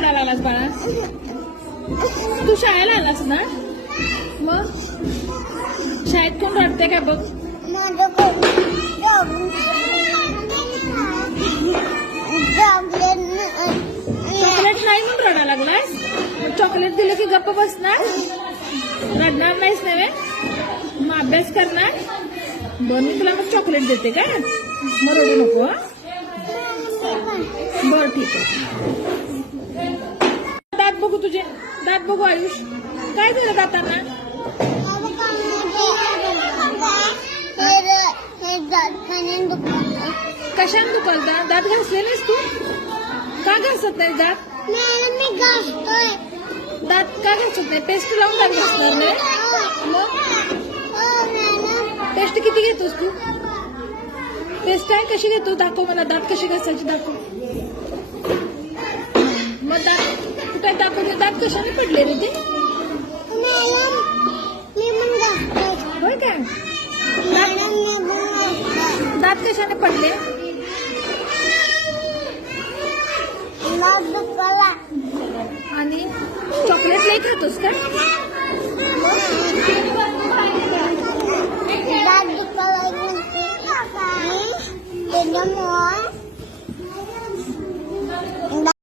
रडायला लागलास बाळा? तू शाळेला आलास ना? मग शाळेत कोण रडते का बघ? चॉकलेट नाही म्हणून रडायला लागलास? चॉकलेट दिलं की गप्प बसणार? रडणार नाहीस नव्हे? मग अभ्यास करणार? बरं मी तुला मग चॉकलेट देते का? मग रडू नको. बर ठीक आहे. दात बघू तुझे, दात बघू आयुष. काय झालं दातांना? कशाने दुखलता? दात घासले नाहीस तू? का घासत नाही दात? दात का घासत नाही? पेस्ट लावून दात घासणार नाही? मग पेस्ट किती घेतोस तू? पेस्ट काय कशी घेतो? दाखव मला. दात कशी घासायची दाखव. मग दात कुठे दाखवते? दात कशाने पडले रे ते? होय काय? दात कशाने पडले? आणि चॉकलेट लई खातोस का?